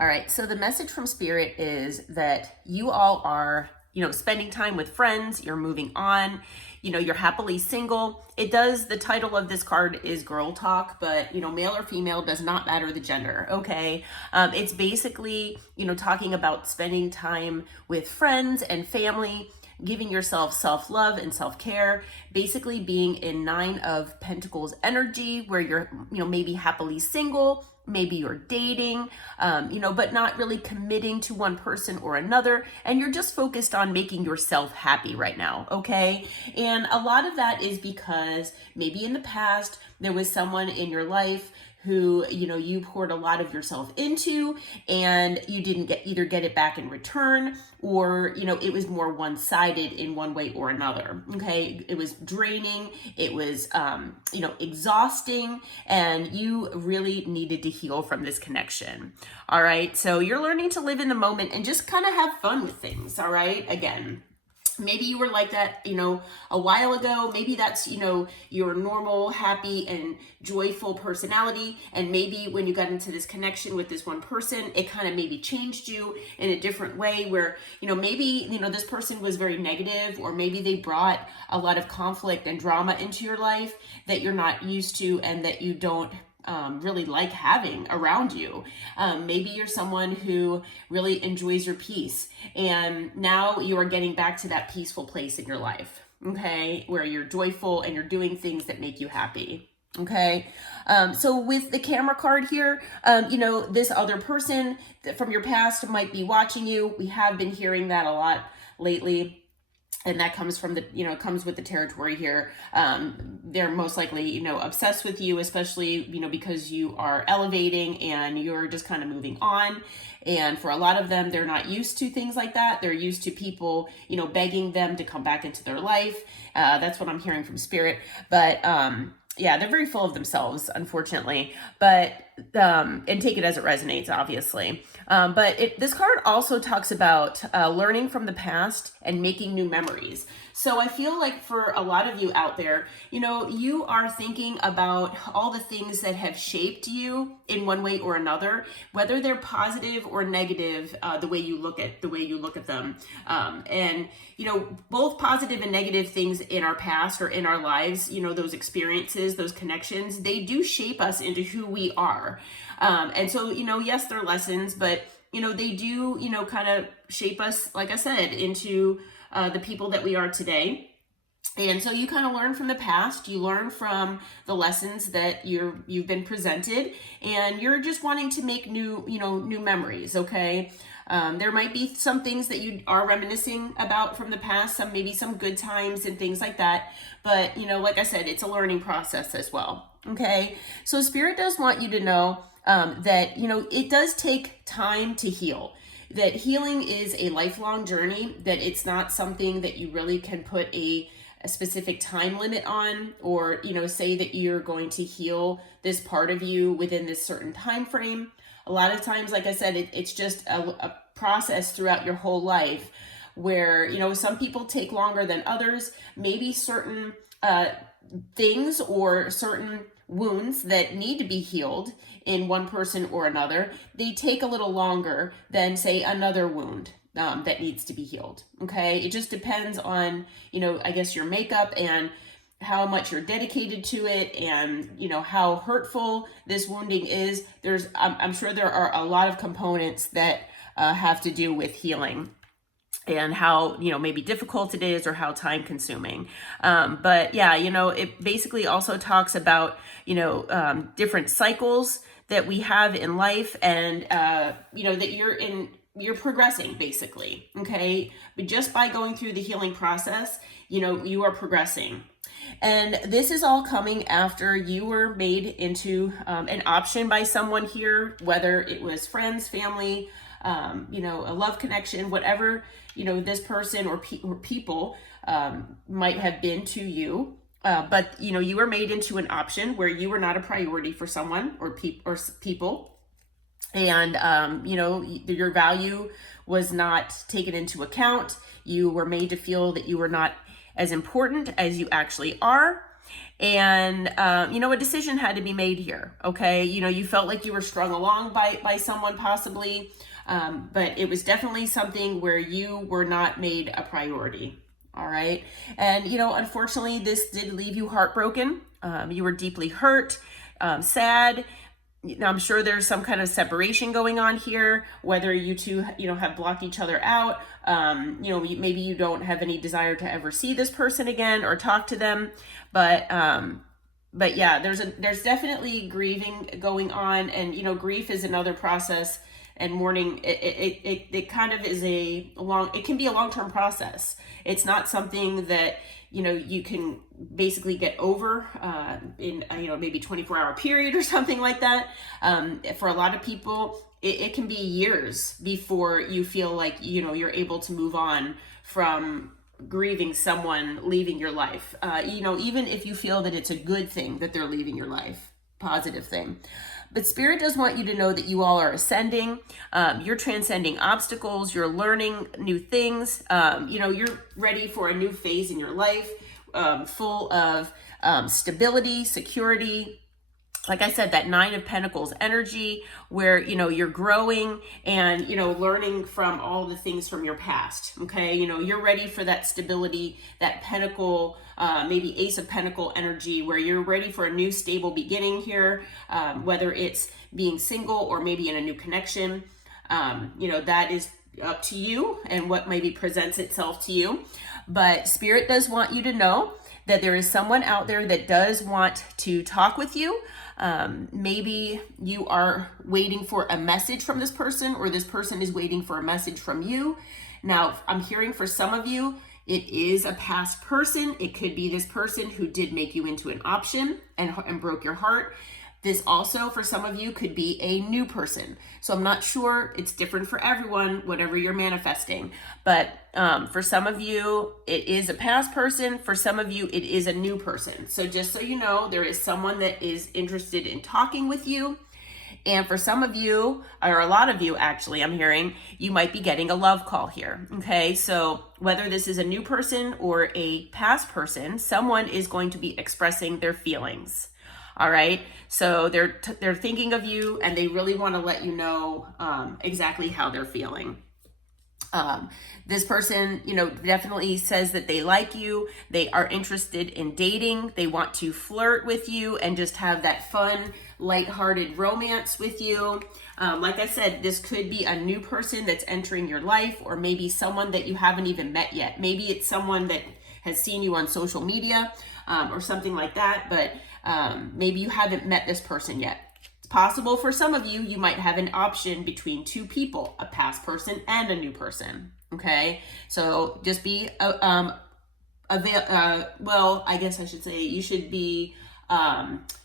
All right, so the message from Spirit is that you all are, spending time with friends, you're moving on, you're happily single. The title of this card is Girl Talk, but, male or female does not matter the gender, okay? It's basically, talking about spending time with friends and family, giving yourself self-love and self-care, basically being in Nine of Pentacles energy where you're, maybe happily single, maybe you're dating, but not really committing to one person or another. And you're just focused on making yourself happy right now, okay? And a lot of that is because maybe in the past, there was someone in your life who, you poured a lot of yourself into and you didn't either get it back in return, or, it was more one-sided in one way or another. Okay. It was draining. It was, exhausting, and you really needed to heal from this connection. All right. So you're learning to live in the moment and just kind of have fun with things. All right. Again, maybe you were like that, a while ago. Maybe that's, your normal, happy and joyful personality. And maybe when you got into this connection with this one person, it kind of maybe changed you in a different way where, maybe, this person was very negative, or maybe they brought a lot of conflict and drama into your life that you're not used to and that you don't really like having around you. Maybe you're someone who really enjoys your peace, and now you are getting back to that peaceful place in your life, okay, where you're joyful and you're doing things that make you happy. Okay. So with the camera card here, this other person from your past might be watching you. We have been hearing that a lot lately. And that comes from comes with the territory here. They're most likely, obsessed with you, especially, because you are elevating and you're just kind of moving on. And for a lot of them, they're not used to things like that. They're used to people, begging them to come back into their life. That's what I'm hearing from Spirit. But, yeah, they're very full of themselves, unfortunately, but, and take it as it resonates, obviously. But this card also talks about learning from the past and making new memories. So I feel like for a lot of you out there, you are thinking about all the things that have shaped you in one way or another, whether they're positive or negative, the way you look at them. And, both positive and negative things in our past or in our lives, those experiences, those connections, they do shape us into who we are. And so, yes, they're lessons, but, they do, kind of shape us, like I said, into the people that we are today. And so you kind of learn from the past, you learn from the lessons that you've been presented, and you're just wanting to make new memories, okay? There might be some things that you are reminiscing about from the past, maybe some good times and things like that. But, like I said, it's a learning process as well, okay? So Spirit does want you to know that, it does take time to heal. That healing is a lifelong journey, that it's not something that you really can put a specific time limit on, or, say that you're going to heal this part of you within this certain time frame. A lot of times, like I said, it's just a process throughout your whole life where, some people take longer than others. Maybe certain things or certain wounds that need to be healed in one person or another, they take a little longer than, say, another wound that needs to be healed. Okay. It just depends on, I guess your makeup and how much you're dedicated to it, and, how hurtful this wounding is. I'm sure there are a lot of components that have to do with healing, and how, maybe difficult it is or how time consuming. But yeah, it basically also talks about, different cycles that we have in life, and, that you're progressing basically. Okay. But just by going through the healing process, you are progressing. And this is all coming after you were made into an option by someone here, whether it was friends, family, a love connection, whatever, this person or people might have been to you. But, you were made into an option where you were not a priority for someone or people. And, your value was not taken into account. You were made to feel that you were not as important as you actually are. And, a decision had to be made here. Okay. You felt like you were strung along by someone possibly, but it was definitely something where you were not made a priority. All right. And, unfortunately, this did leave you heartbroken. You were deeply hurt, sad. I'm sure there's some kind of separation going on here, whether you two, have blocked each other out. Maybe you don't have any desire to ever see this person again or talk to them. But yeah, there's definitely grieving going on. And, grief is another process, and mourning, it kind of is it can be a long-term process. It's not something that, you can basically get over in, maybe 24-hour period or something like that. For a lot of people, it can be years before you feel like, you're able to move on from grieving someone leaving your life. Even if you feel that it's a good thing that they're leaving your life, positive thing. But Spirit does want you to know that you all are ascending. You're transcending obstacles. You're learning new things. You're ready for a new phase in your life, full of stability, security. Like I said, that 9 of Pentacles energy where, you're growing and, learning from all the things from your past. Okay. You're ready for that stability, that Pentacle, maybe Ace of Pentacle energy where you're ready for a new stable beginning here. Whether it's being single or maybe in a new connection, that is up to you and what maybe presents itself to you. But Spirit does want you to know that there is someone out there that does want to talk with you. Maybe you are waiting for a message from this person, or this person is waiting for a message from you. Now, I'm hearing for some of you, it is a past person. It could be this person who did make you into an option and broke your heart. This also, for some of you, could be a new person. So I'm not sure. It's different for everyone, whatever you're manifesting. But for some of you, it is a past person. For some of you, it is a new person. So just so you know, there is someone that is interested in talking with you. And for some of you, or a lot of you actually, I'm hearing, you might be getting a love call here. Okay, so whether this is a new person or a past person, someone is going to be expressing their feelings. All right. So they're thinking of you, and they really want to let you know exactly how they're feeling. This person, definitely says that they like you. They are interested in dating. They want to flirt with you and just have that fun, lighthearted romance with you. Like I said, this could be a new person that's entering your life, or maybe someone that you haven't even met yet. Maybe it's someone that has seen you on social media or something like that, but maybe you haven't met this person yet. It's possible for some of you, you might have an option between 2 people, a past person and a new person. Okay, so just be, well, I guess I should say you should be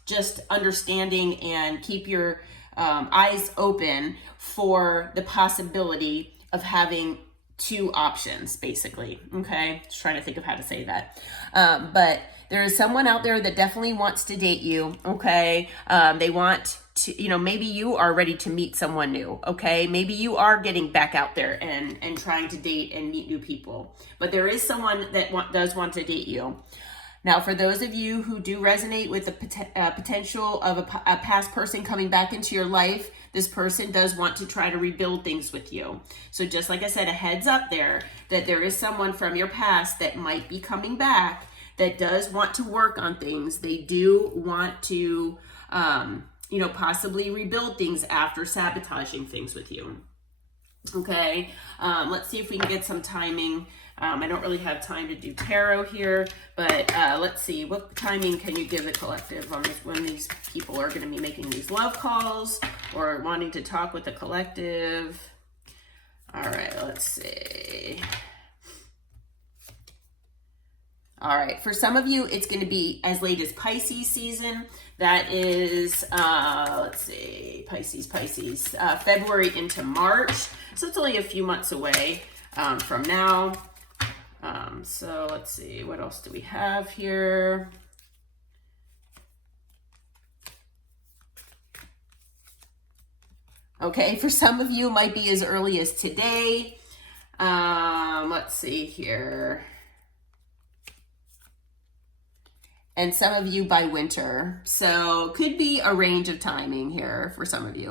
just understanding and keep your eyes open for the possibility of having 2 options, basically. Okay, just trying to think of how to say that. But there is someone out there that definitely wants to date you. Okay, they want to, maybe you are ready to meet someone new. Okay, maybe you are getting back out there and trying to date and meet new people. But there is someone that does want to date you. Now, for those of you who do resonate with the potential of a past person coming back into your life, this person does want to try to rebuild things with you. So just like I said, a heads up there that there is someone from your past that might be coming back that does want to work on things. They do want to, possibly rebuild things after sabotaging things with you. Okay, let's see if we can get some timing. I don't really have time to do tarot here, but let's see, what timing can you give the collective on this, when these people are going to be making these love calls or wanting to talk with the collective? All right, let's see. All right, for some of you, it's going to be as late as Pisces season. That is, let's see, Pisces, February into March. So it's only a few months away from now. So let's see, what else do we have here? Okay, for some of you, it might be as early as today. Let's see here. and some of you by winter. So could be a range of timing here for some of you.